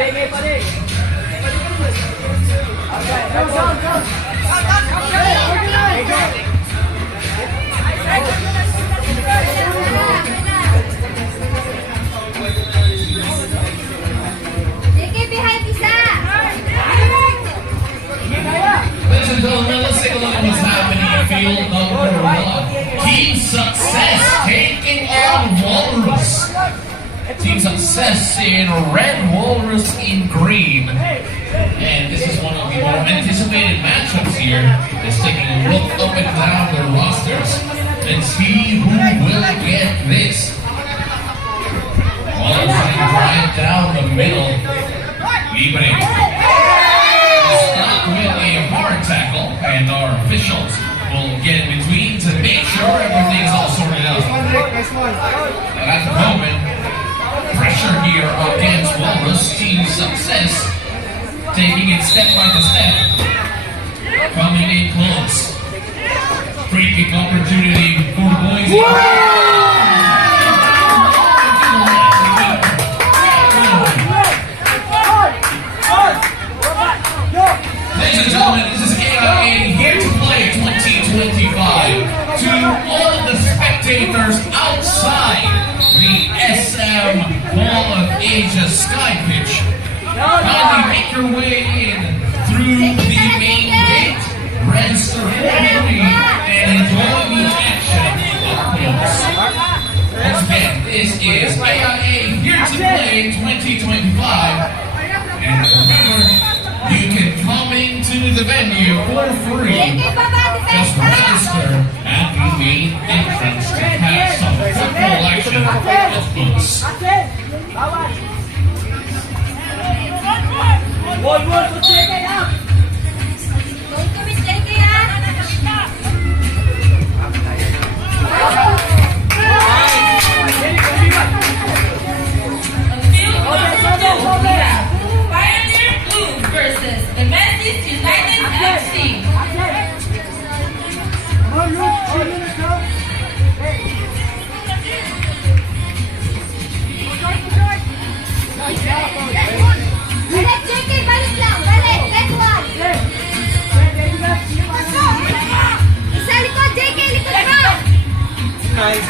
Ladies and gentlemen, let's take a look at what's happening in field number 1. Team Success taking on Walrus. Team Success in red, Walrus in green. And this is one of the more anticipated matchups here. Just taking a look up and down their rosters and see who will get this. Walrus right down the middle. Libre. Stop with a hard tackle, and our officials will get in between to make sure everything is all sorted out. And at the moment, pressure here against Walrus. Team Success taking it step by step, coming in close. Free kick opportunity for Boise. Ladies and gentlemen, this is AIA Here to Play 2025. To all of the spectators outside the SM Ball of Asia Sky Pitch, kindly make your way in through the main gate, register formally, and enjoy the action up close. Once again, this is AIA Here to Play 2025. And remember, you can come into the venue for free. Just register at the main entrance to have some football action up close. Versus the Memphis United FC. Balik, JK, balik lang. Balik, get one. Isa likod, JK, likod ka. Nice.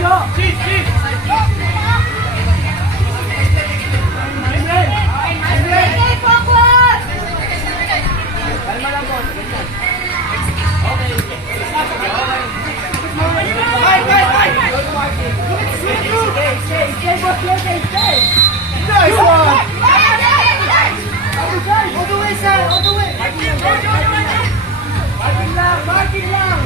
Go, Nice one! All the way, sir. All the way. Marking lang.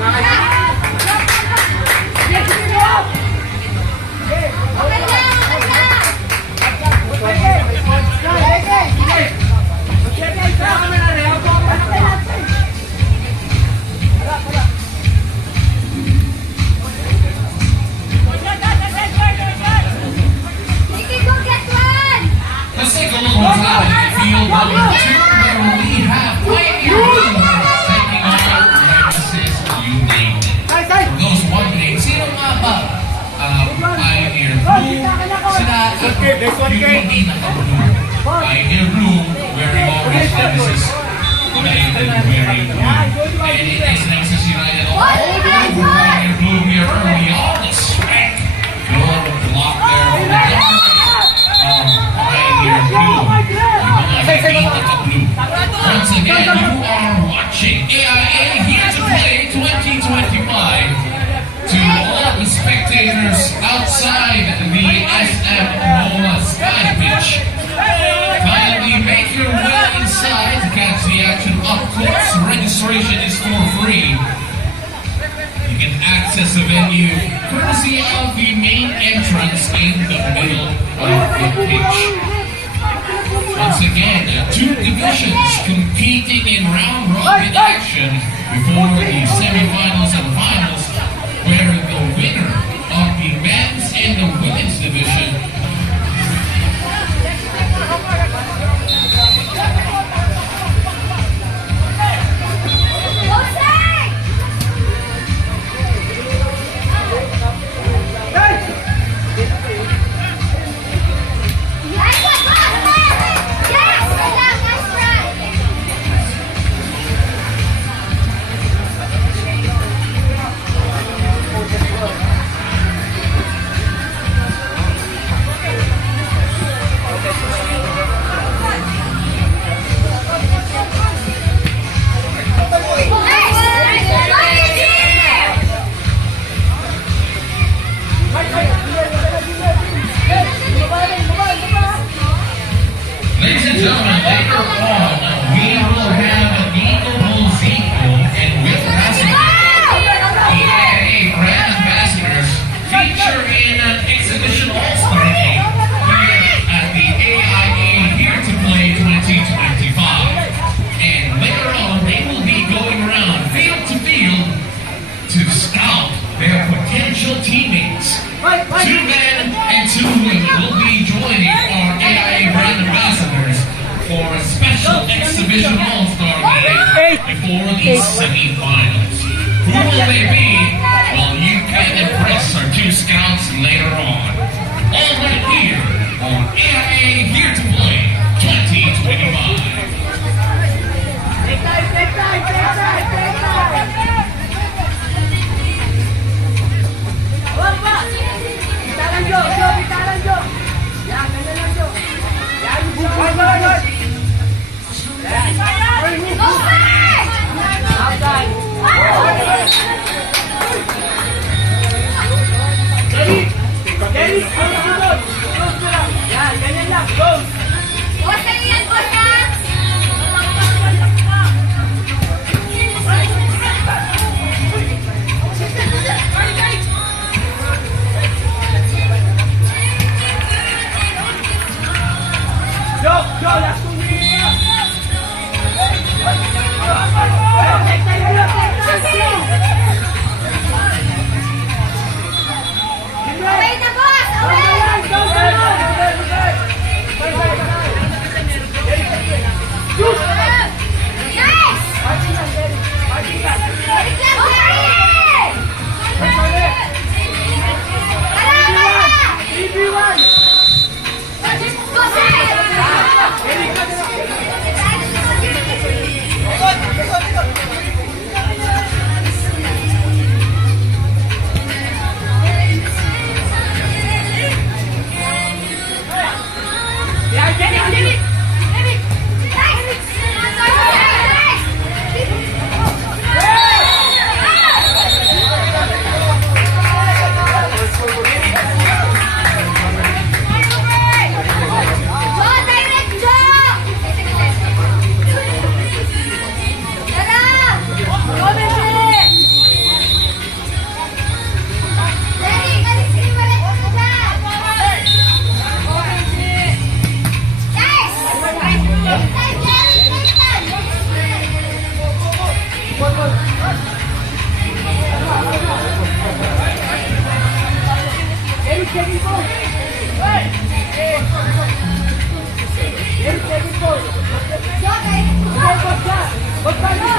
Balik. Let's take a look what's happening in field number 2, where we have Pioneer Blue taking on Nemesis United. For those wondering, sino nga ba Pioneer Blue? Sila UAB naka-blue. Pioneer Blue wearing orange, Nemesis United wearing blue. And it is Nemesis United all over Pioneer Blue here early on. Respect your block there for the Pioneer Blue. Once again, you are watching AIA here to play 2025. To all the spectators outside the SM Mola Sky Pitch, kindly make your way inside to catch the action up close. Registration is for free. You can access the venue courtesy of the main entrance in the middle of the pitch. Once again, two divisions competing in round-robin action before the semifinals and finals, where the winner of the men's and the women's division Ladies and gentlemen, later on, we will have Nico Bolzico and Will Passenger, EIA brand ambassadors, feature in an exhibition all-star game here at the AIA Here to Play 2025. And later on, they will be going around field to field to scout their potential teammates. 2 men and 2 women will be joining our AIA brand ambassadors for a special exhibition all-star game before the semifinals. Who will they be? Well, you can impress our 2 scouts later on. All right here on AIA Here to Play 2025. Take time. Bitaran, Jo. Bitaran, Jo. Yan, ganyan lang, Jo. Yan, outside. Dennis, yan, ganyan lang. Go. Boss, ano yan, boss, ha? Huwag ka na!